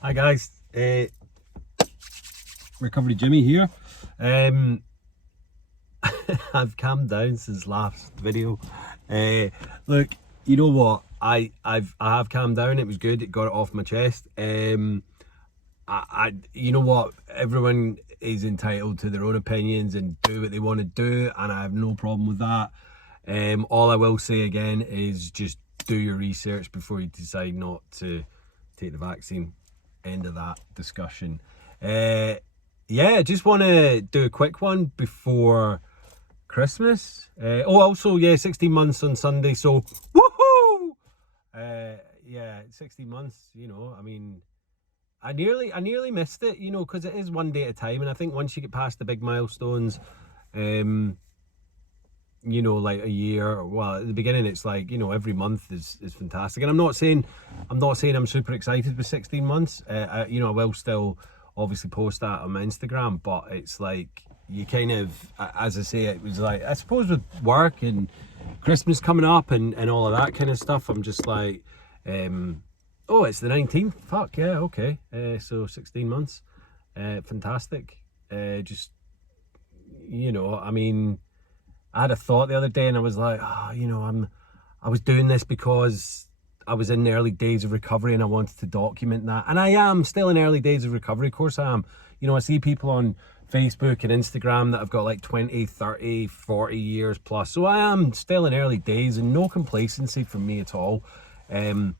Hi guys, Recovery Jimmy here. I've calmed down since last video. Look, you know what? I have calmed down. It was good. It got it off my chest. You know what? Everyone is entitled to their own opinions and do what they want to do, and I have no problem with that. All I will say again is just do your research before you decide not to take the vaccine. End of that discussion. Yeah, just want to do a quick one before Christmas. Also, yeah, 16 months on Sunday, so woohoo! Yeah, 16 months, you know, I mean, I nearly missed it, you know, because it is one day at a time, and I think once you get past the big milestones, you know, like a year, well, at the beginning it's like, you know, every month is fantastic. And I'm not saying I'm super excited with 16 months. You know, I will still obviously post that on my Instagram, but it's like, you kind of, as I say, it was like, I suppose with work and Christmas coming up and all of that kind of stuff, I'm just like, oh, it's the 19th, fuck yeah, okay. So 16 months, fantastic. Just, you know, I mean, I had a thought the other day and I was like, you know, I was doing this because I was in the early days of recovery and I wanted to document that. And I am still in early days of recovery, of course I am. You know, I see people on Facebook and Instagram that have got like 20, 30, 40 years plus. So I am still in early days and no complacency from me at all. But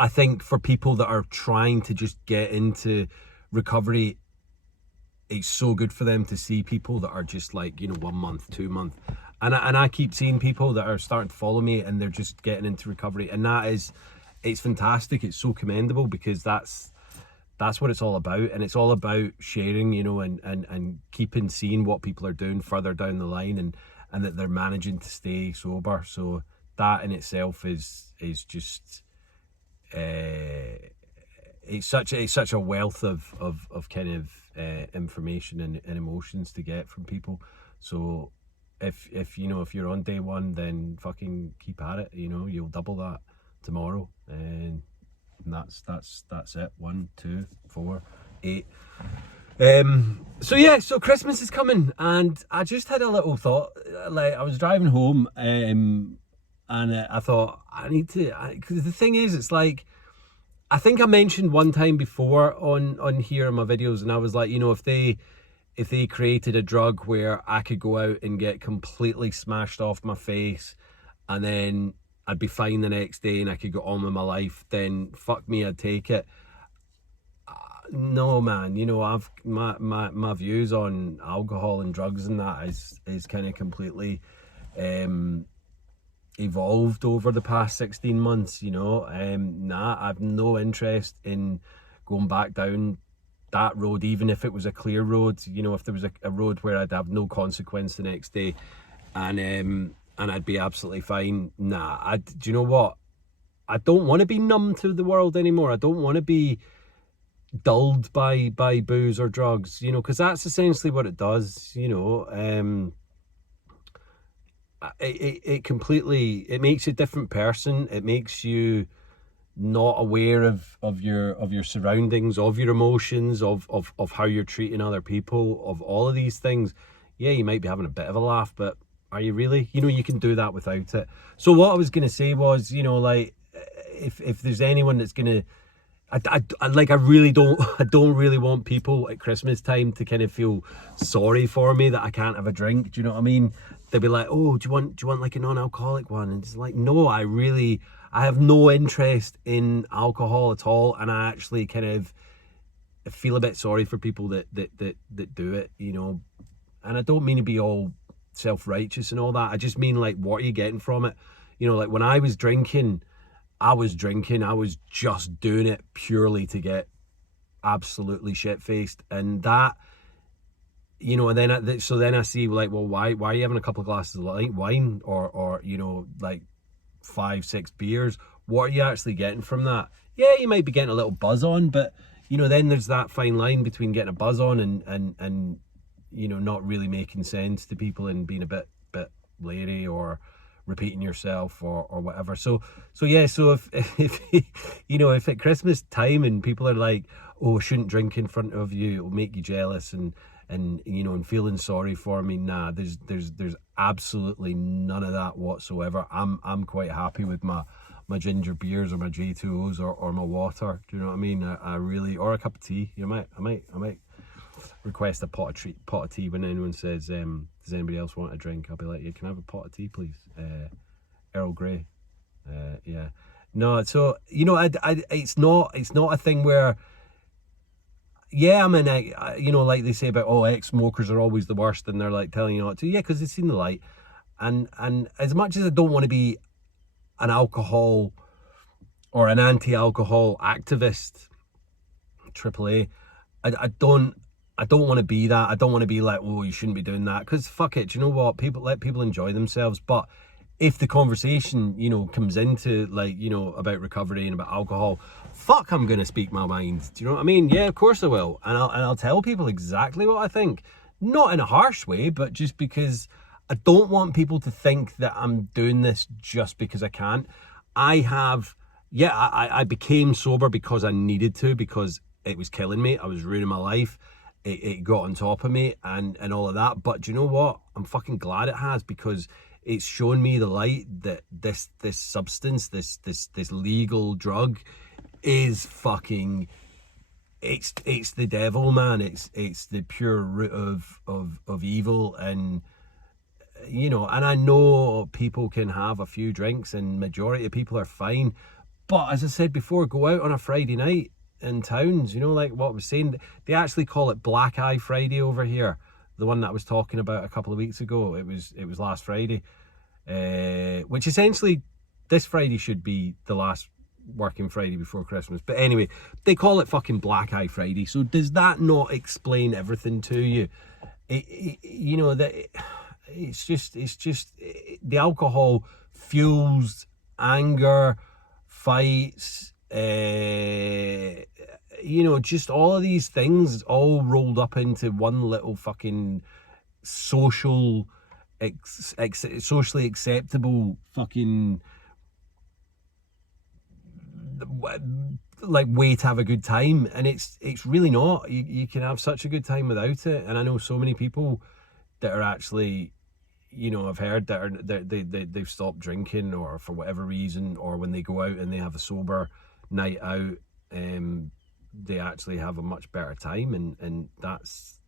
I think for people that are trying to just get into recovery, it's so good for them to see people that are just like, you know, 1 month, 2 month. And I keep seeing people that are starting to follow me and they're just getting into recovery. And it's fantastic. It's so commendable because that's what it's all about. And it's all about sharing, you know, and keeping seeing what people are doing further down the line and that they're managing to stay sober. So that in itself is just, it's such a wealth of kind of information and emotions to get from people. So if you know, if you're on day one, then fucking keep at it, you know, you'll double that tomorrow. And that's it. 1, 2, 4, 8. So yeah, so Christmas is coming and I just had a little thought. Like, I was driving home and I thought I need to, because the thing is, it's like, I think I mentioned one time before on here in my videos, and I was like, you know, if they created a drug where I could go out and get completely smashed off my face and then I'd be fine the next day and I could go on with my life, then fuck me, I'd take it. No man, you know, I've my views on alcohol and drugs and that is kind of completely evolved over the past 16 months, you know. I've no interest in going back down that road, even if it was a clear road, you know, if there was a road where I'd have no consequence the next day and I'd be absolutely fine. Do you know what? I don't want to be numb to the world anymore. I don't want to be dulled by booze or drugs, you know, because that's essentially what it does, you know. It completely, it makes you a different person. It makes you not aware of your surroundings, of your emotions, of how you're treating other people, of all of these things. Yeah, you might be having a bit of a laugh, but are you really? You know, you can do that without it. So what I was going to say was, you know, like, if there's anyone that's going to, I really don't, I don't really want people at Christmas time to kind of feel sorry for me that I can't have a drink. Do you know what I mean? They'll be like, oh, do you want like a non-alcoholic one? And it's like, no, I have no interest in alcohol at all. And I actually kind of feel a bit sorry for people that do it, you know. And I don't mean to be all self-righteous and all that. I just mean, like, what are you getting from it? You know, like when I was drinking, I was just doing it purely to get absolutely shit-faced. And that, you know, and then I see, like, well, why are you having a couple of glasses of wine or you know, like 5, 6 beers? What are you actually getting from that? Yeah, you might be getting a little buzz on, but, you know, then there's that fine line between getting a buzz on and you know, not really making sense to people and being a bit leery or repeating yourself or whatever. So yeah, so if you know, if at Christmas time and people are like, oh, I shouldn't drink in front of you, it'll make you jealous and you know, and feeling sorry for me, nah, there's absolutely none of that whatsoever. I'm quite happy with my ginger beers or my J2Os or my water. Do you know what I mean? I really, or a cup of tea. You know, I might request a pot of tea when anyone says, does anybody else want a drink? I'll be like, yeah, can I have a pot of tea, please? Earl Grey. Yeah. No, so you know, it's not a thing where, yeah, I mean, you know, like they say about, oh, ex-smokers are always the worst, and they're like telling you not to. Yeah, because they've seen the light, and as much as I don't want to be an alcohol or an anti-alcohol activist, AAA, I don't want to be that. I don't want to be like, oh, you shouldn't be doing that, because fuck it. Do you know what? Let people enjoy themselves. But if the conversation, you know, comes into like, you know, about recovery and about alcohol, fuck, I'm gonna speak my mind. Do you know what I mean? Yeah, of course I will, and I'll tell people exactly what I think, not in a harsh way, but just because I don't want people to think that I'm doing this just because I can't. I became sober because I needed to, because it was killing me. I was ruining my life. It got on top of me and all of that. But do you know what? I'm fucking glad it has, because it's shown me the light that this substance, this legal drug is fucking, it's the devil, man. It's the pure root of evil. And you know, and I know people can have a few drinks and majority of people are fine, but as I said before, go out on a Friday night in towns, you know, like what I was saying, they actually call it Black Eye Friday over here, the one that I was talking about a couple of weeks ago. It was last Friday, which essentially this Friday should be the last working Friday before Christmas, but anyway, they call it fucking Black Eye Friday. So does that not explain everything to you? You know, that it's just the alcohol fuels anger, fights, you know, just all of these things all rolled up into one little fucking socially acceptable fucking like way to have a good time. And it's really not. You can have such a good time without it. And I know so many people that are actually, you know, I've heard that they've stopped drinking, or for whatever reason, or when they go out and they have a sober night out, they actually have a much better time. And that's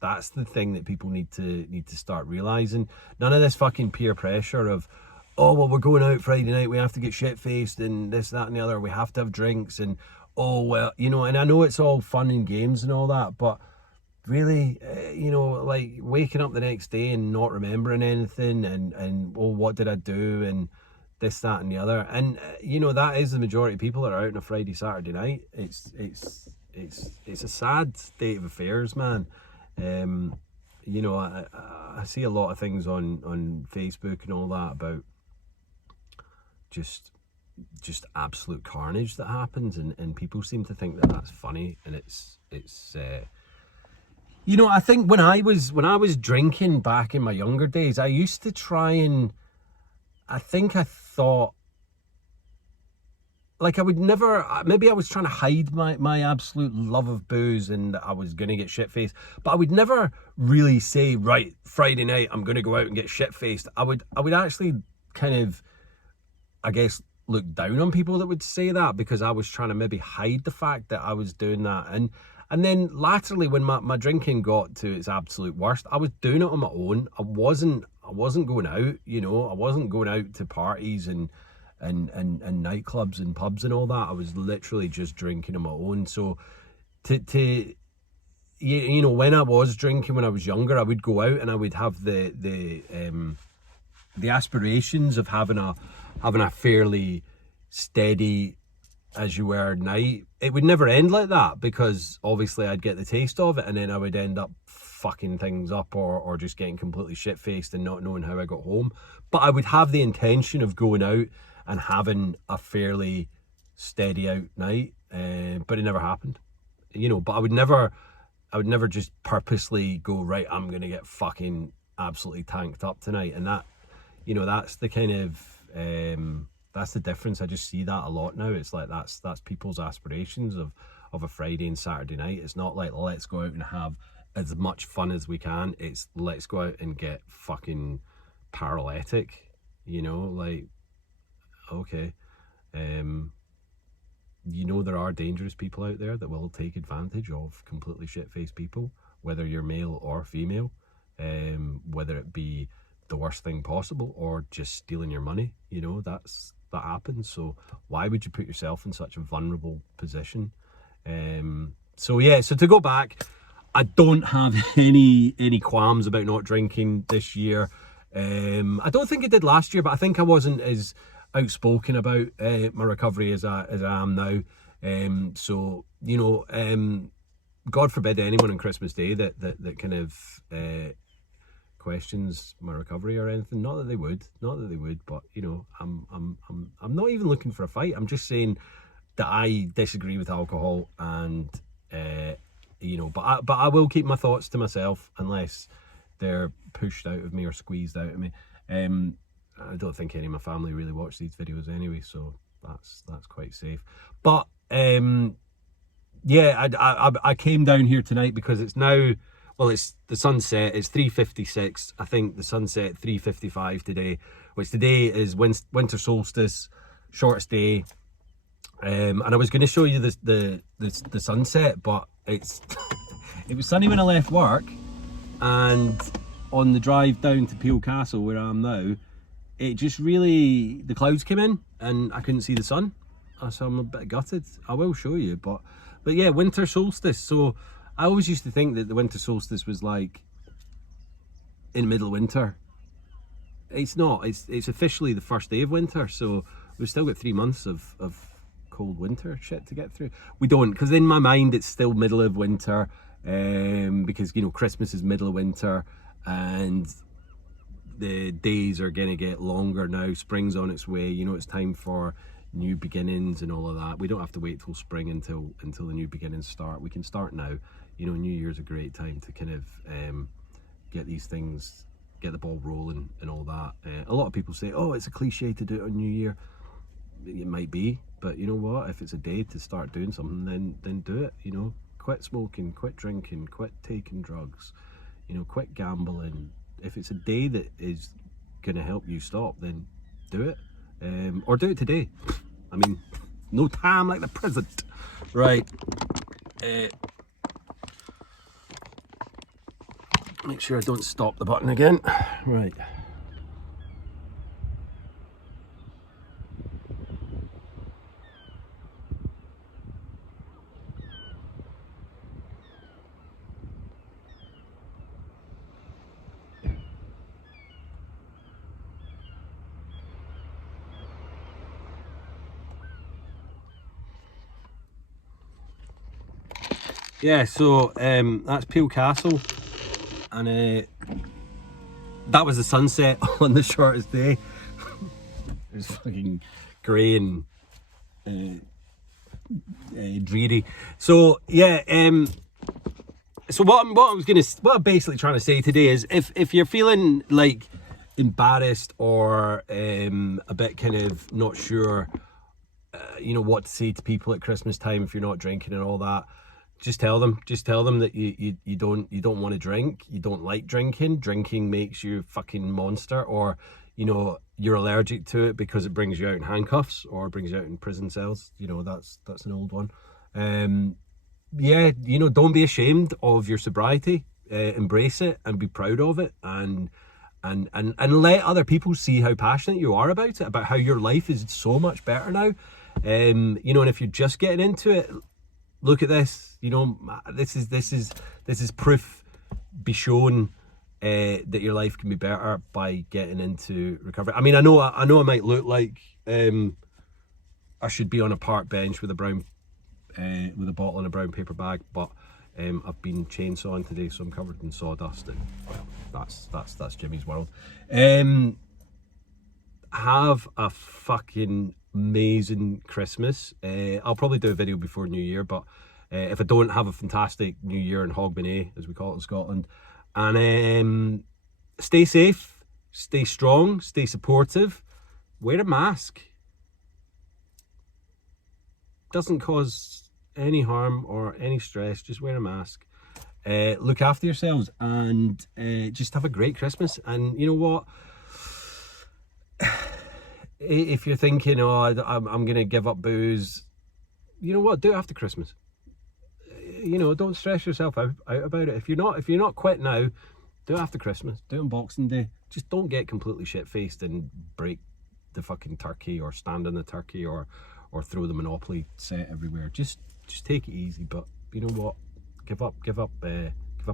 the thing that people need to start realizing. None of this fucking peer pressure of, oh, well, we're going out Friday night, we have to get shit faced and this, that and the other, we have to have drinks, and oh, well, you know, and I know it's all fun and games and all that, but really, you know, like waking up the next day and not remembering anything, and oh, what did I do, and this, that and the other. And you know, that is the majority of people that are out on a Friday, Saturday night. It's a sad state of affairs, man. You know, I see a lot of things on Facebook and all that about just absolute carnage that happens, and people seem to think that that's funny, and it's you know, I think when I was drinking back in my younger days, I used to try and I thought like I would never, maybe I was trying to hide my absolute love of booze and that I was going to get shit-faced, but I would never really say, right, Friday night, I'm going to go out and get shit-faced. I would actually kind of, I guess, look down on people that would say that, because I was trying to maybe hide the fact that I was doing that. And then latterly, when my drinking got to its absolute worst, I was doing it on my own. I wasn't going out, you know, I wasn't going out to parties and nightclubs and pubs and all that. I was literally just drinking on my own. So you know, when I was drinking when I was younger, I would go out and I would have the aspirations of having a fairly steady as you were night. It would never end like that, because obviously I'd get the taste of it and then I would end up fucking things up or just getting completely shit-faced and not knowing how I got home. But I would have the intention of going out and having a fairly steady out night, but it never happened, you know. But I would never just purposely go, right, I'm gonna get fucking absolutely tanked up tonight. And that, you know, that's the kind of that's the difference. I just see that a lot now. It's like that's people's aspirations of a Friday and Saturday night. It's not like let's go out and have as much fun as we can. It's let's go out and get fucking paralytic, you know, like okay. You know, there are dangerous people out there that will take advantage of completely shit-faced people, whether you're male or female, whether it be the worst thing possible or just stealing your money. You know, that happens. So why would you put yourself in such a vulnerable position? So yeah, so to go back, I don't have any qualms about not drinking this year. I don't think I did last year, but I think I wasn't as outspoken about my recovery as I am now. So you know, God forbid anyone on Christmas Day that kind of questions my recovery or anything. Not that they would, but you know, I'm not even looking for a fight. I'm just saying that I disagree with alcohol, and you know, but I will keep my thoughts to myself unless they're pushed out of me or squeezed out of me. I don't think any of my family really watch these videos anyway, so that's quite safe. But yeah, I came down here tonight because it's now, well, it's the sunset. It's 3:56. I think the sunset 3:55 today, which today is winter solstice, shortest day. And I was going to show you the sunset, but it's it was sunny when I left work, and on the drive down to Peel Castle where I am now, it just really, the clouds came in and I couldn't see the sun, so I'm a bit gutted. I will show you, but yeah, winter solstice. So I always used to think that the winter solstice was like in the middle of winter. It's not. It's officially the first day of winter, so we've still got 3 months of cold winter shit to get through. We don't, because in my mind it's still middle of winter, because you know, Christmas is middle of winter and the days are gonna get longer now. Spring's on its way, you know, it's time for new beginnings and all of that. We don't have to wait till spring until the new beginnings start. We can start now. You know, New Year's a great time to kind of get these things, get the ball rolling and all that. A lot of people say, oh, it's a cliche to do it on New Year. It might be, but you know what, if it's a day to start doing something, then do it. You know, quit smoking, quit drinking, quit taking drugs, you know, quit gambling. If it's a day that is going to help you stop, then do it, or do it today. I mean, no time like the present. Right, make sure I don't stop the button again. Right. Yeah, so that's Peel Castle, and that was the sunset on the shortest day. It was fucking grey and dreary. So yeah, so what I'm basically trying to say today is, if you're feeling like embarrassed or a bit kind of not sure, you know, what to say to people at Christmas time if you're not drinking and all that, just tell them that you don't want to drink, you don't like drinking makes you a fucking monster, or you know, you're allergic to it because it brings you out in handcuffs or brings you out in prison cells. You know, that's an old one. Yeah, you know, don't be ashamed of your sobriety, embrace it and be proud of it, and let other people see how passionate you are about it, about how your life is so much better now. You know, and if you're just getting into it, look at this. You know, this is proof. Be shown that your life can be better by getting into recovery. I mean, I know I might look like I should be on a park bench with a brown with a bottle and a brown paper bag, but I've been chainsawing today, so I'm covered in sawdust, and well, that's Jimmy's world. Have a fucking amazing Christmas. I'll probably do a video before New Year, but if I don't, have a fantastic New Year in Hogmanay, as we call it in Scotland, and stay safe. stay strong, stay supportive, wear a mask. Doesn't cause any harm or any stress. Just wear a mask. Look after yourselves, and just have a great Christmas. And you know what? If you're thinking, oh, I'm going to give up booze, you know what? Do it after Christmas. You know, don't stress yourself out about it. If you're not quit now, do it after Christmas. Do it on Boxing Day. Just don't get completely shit-faced and break the fucking turkey, or stand on the turkey, or throw the Monopoly set everywhere. Just take it easy. But you know what? Give up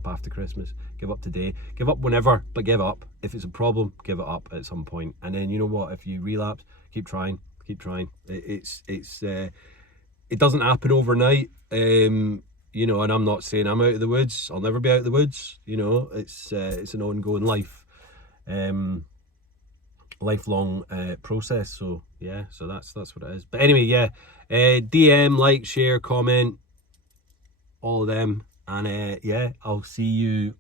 after Christmas. Give up today. Give up whenever, but give up. If it's a problem, give it up at some point. And then you know what? If you relapse, keep trying. It doesn't happen overnight. You know, and I'm not saying I'm out of the woods. I'll never be out of the woods. You know, it's an ongoing lifelong process. So yeah, so that's what it is. But anyway, yeah, DM, like, share, comment, all of them, and yeah, I'll see you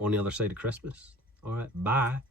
on the other side of Christmas. All right, bye.